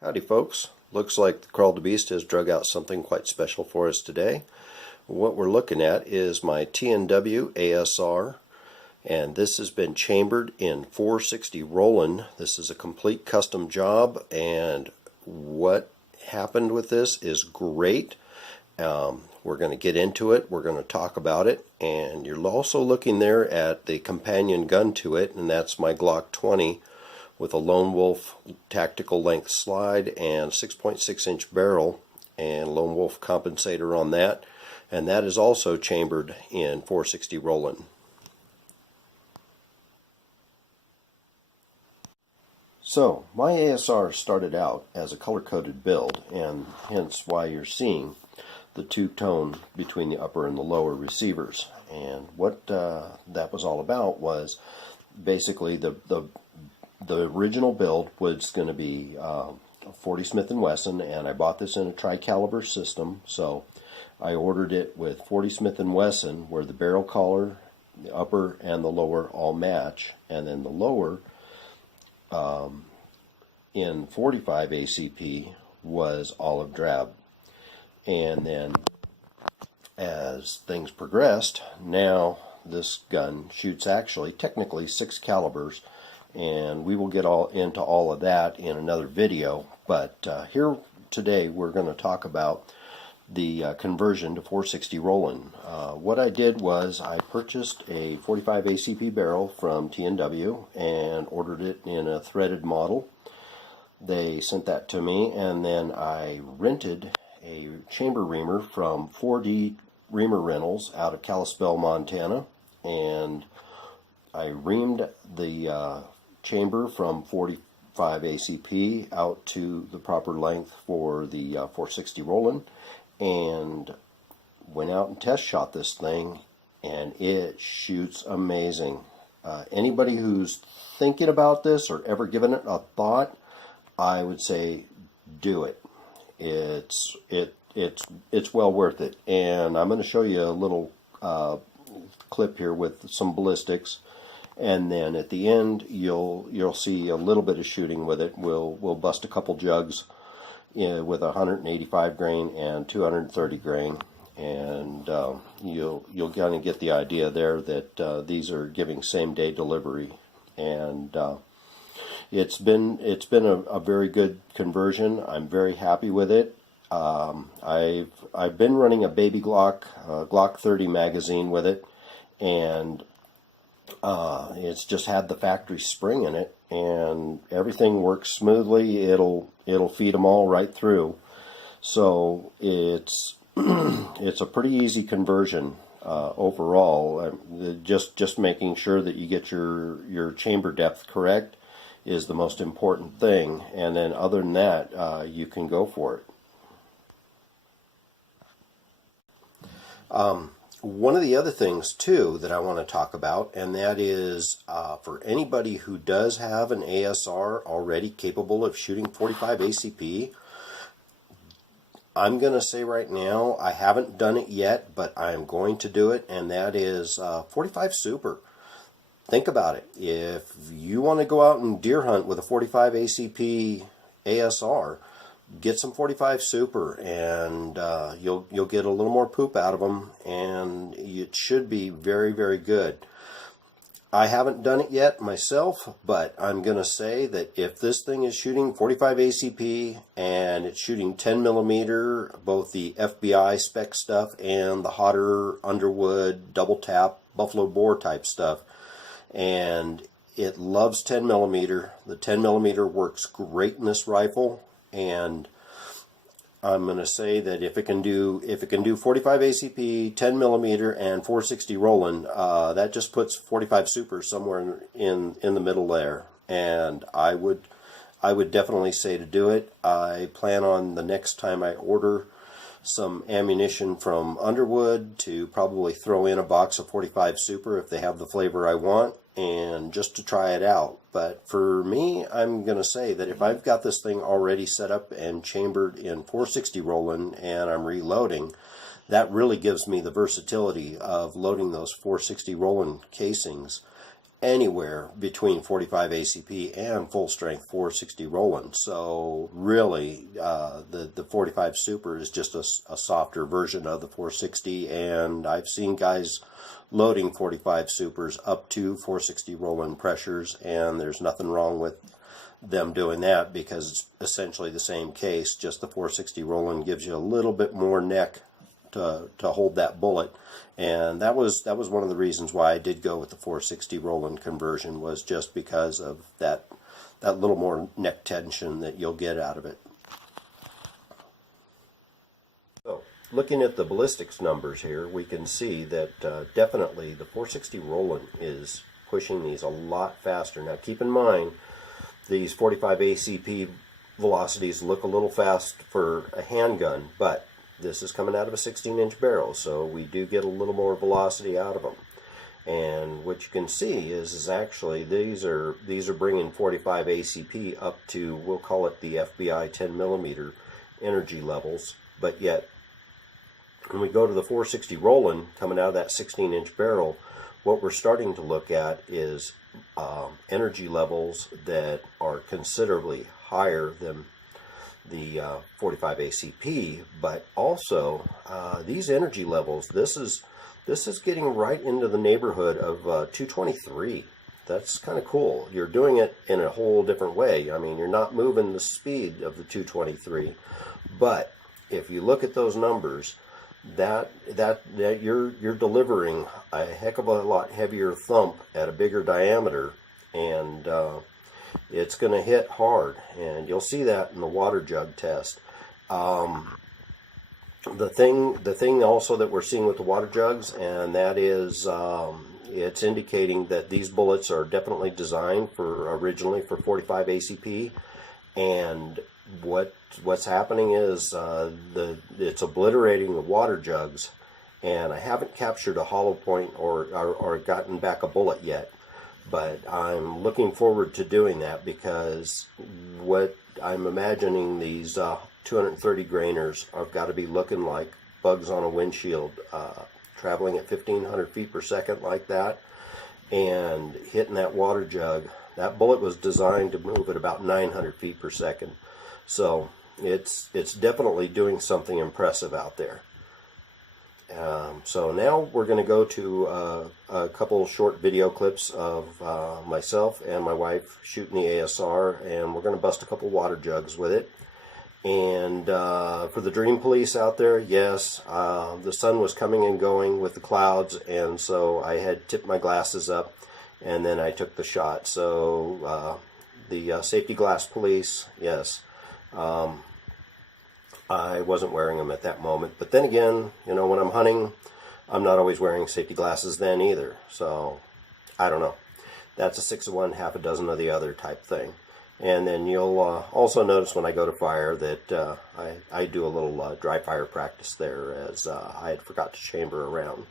Howdy folks, looks like the Crawl the Beast has drug out something quite special for us today. What we're looking at is my TNW ASR, and this has been chambered in 460 Rowland. This is a complete custom job, and what happened with this is great. We're going to get into it, we're going to talk about it, and you're also looking there at the companion gun to it, and that's my Glock 20 with a Lone Wolf tactical length slide and 6.6-inch barrel and Lone Wolf compensator on that, and that is also chambered in 460 Rowland. So my ASR started out as a color-coded build, and hence why you're seeing the two-tone between the upper and the lower receivers. And what that was all about was basically the original build was going to be 40 Smith & Wesson, and I bought this in a tri-caliber system, so I ordered it with 40 Smith & Wesson where the barrel collar, the upper and the lower all match, and then the lower in 45 ACP was olive drab. And then as things progressed, now this gun shoots actually technically 6 calibers, and we will get into all of that in another video. But here today we're going to talk about the conversion to 460 Rowland. What I did was I purchased a 45 ACP barrel from TNW and ordered it in a threaded model. They sent that to me, and then I rented a chamber reamer from 4D Reamer Rentals out of Kalispell, Montana, and I reamed the chamber from 45 ACP out to the proper length for the 460 Rowland, and went out and test shot this thing, and it shoots amazing. Anybody who's thinking about this or ever given it a thought, I would say do it. It's well worth it. And I'm going to show you a little clip here with some ballistics, and then at the end you'll see a little bit of shooting with it. We'll bust a couple jugs with 185 grain and 230 grain, and you'll kind of get the idea there that these are giving same-day delivery, and it's been a very good conversion. I'm very happy with it. I've been running a baby Glock 30 magazine with it, and it's just had the factory spring in it, and everything works smoothly. It'll feed them all right through. So it's it's a pretty easy conversion overall. Just making sure that you get your chamber depth correct is the most important thing, and then other than that, you can go for it. One of the other things too that I want to talk about, and that is for anybody who does have an ASR already capable of shooting 45 ACP, I'm going to say right now, I haven't done it yet, but I'm going to do it, and that is 45 Super. Think about it. If you want to go out and deer hunt with a 45 ACP ASR, get some 45 Super, and you'll get a little more poop out of them, and it should be very, very good. I haven't done it yet myself, but I'm going to say that if this thing is shooting 45 ACP and it's shooting 10 millimeter, both the FBI spec stuff and the hotter Underwood double tap buffalo bore type stuff, and it loves 10 millimeter. The 10 millimeter works great in this rifle, and I'm going to say that if it can do 45 ACP, 10 millimeter, and 460 Rowland, that just puts 45 Super somewhere in the middle there. And I would definitely say to do it. I plan on the next time I order some ammunition from Underwood to probably throw in a box of 45 Super if they have the flavor I want, and just to try it out. But for me, I'm going to say that if I've got this thing already set up and chambered in 460 Rowland and I'm reloading, that really gives me the versatility of loading those 460 Rowland casings anywhere between 45 ACP and full strength 460 Rowland. So really, the 45 Super is just a softer version of the 460, and I've seen guys loading 45 Supers up to 460 Rowland pressures, and there's nothing wrong with them doing that because it's essentially the same case, just the 460 Rowland gives you a little bit more neck to hold that bullet. And that was one of the reasons why I did go with the 460 Rowland conversion, was just because of that little more neck tension that you'll get out of it. So looking at the ballistics numbers here, we can see that definitely the 460 Rowland is pushing these a lot faster. Now keep in mind, these 45 ACP velocities look a little fast for a handgun, but this is coming out of a 16-inch barrel, so we do get a little more velocity out of them. And what you can see is actually these are bringing 45 ACP up to, we'll call it the FBI 10mm energy levels, but yet when we go to the 460 Rowland coming out of that 16-inch barrel, what we're starting to look at is energy levels that are considerably higher than the 45 ACP, but also these energy levels, this is getting right into the neighborhood of 223. That's kind of cool. You're doing it in a whole different way. I mean, you're not moving the speed of the 223, but if you look at those numbers, that you're delivering a heck of a lot heavier thump at a bigger diameter, and it's going to hit hard, and you'll see that in the water jug test. The thing also that we're seeing with the water jugs, and that is it's indicating that these bullets are definitely designed originally for 45 ACP, and what's happening is it's obliterating the water jugs, and I haven't captured a hollow point or gotten back a bullet yet, but I'm looking forward to doing that, because what I'm imagining these 230 grainers have got to be looking like bugs on a windshield, traveling at 1500 feet per second like that, and hitting that water jug. That bullet was designed to move at about 900 feet per second. So it's definitely doing something impressive out there. So now we're going to go to a couple short video clips of myself and my wife shooting the ASR, and we're going to bust a couple water jugs with it. And for the dream police out there, yes, the sun was coming and going with the clouds, and so I had tipped my glasses up, and then I took the shot. So the safety glass police, yes, I wasn't wearing them at that moment. But then again, you know, when I'm hunting, I'm not always wearing safety glasses then either. So I don't know. That's a 6 of one, half a dozen of the other type thing. And then you'll also notice when I go to fire that I do a little dry fire practice there, as I had forgot to chamber around.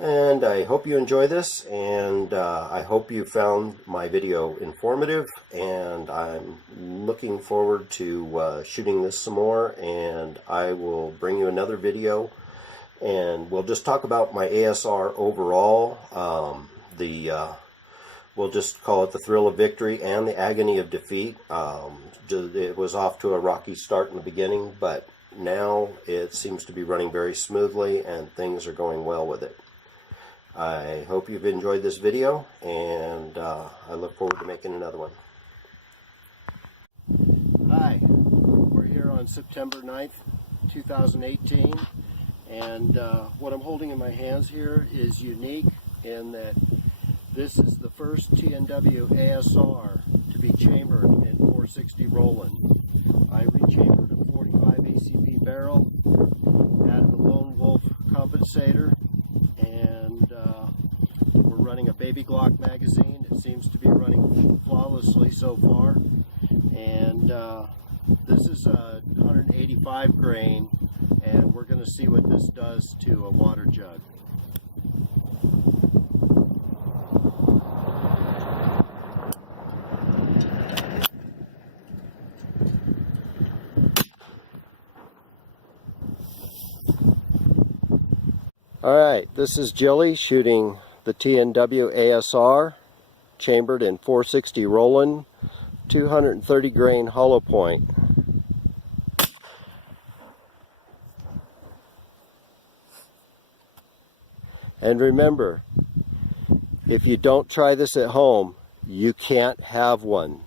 And I hope you enjoy this, and I hope you found my video informative, and I'm looking forward to shooting this some more, and I will bring you another video, and we'll just talk about my ASR overall, we'll just call it the thrill of victory and the agony of defeat. It was off to a rocky start in the beginning, but now it seems to be running very smoothly, and things are going well with it. I hope you've enjoyed this video, and I look forward to making another one. Hi, we're here on September 9th, 2018, and what I'm holding in my hands here is unique in that this is the first TNW ASR to be chambered in 460 Rowland. I rechambered a 45 ACP barrel, added a Lone Wolf compensator, and we're running a Baby Glock magazine. It seems to be running flawlessly so far. And this is a 185 grain, and we're going to see what this does to a water jug. Alright, this is Jilly shooting the TNW ASR, chambered in 460 Rowland, 230 grain hollow point. And remember, if you don't try this at home, you can't have one.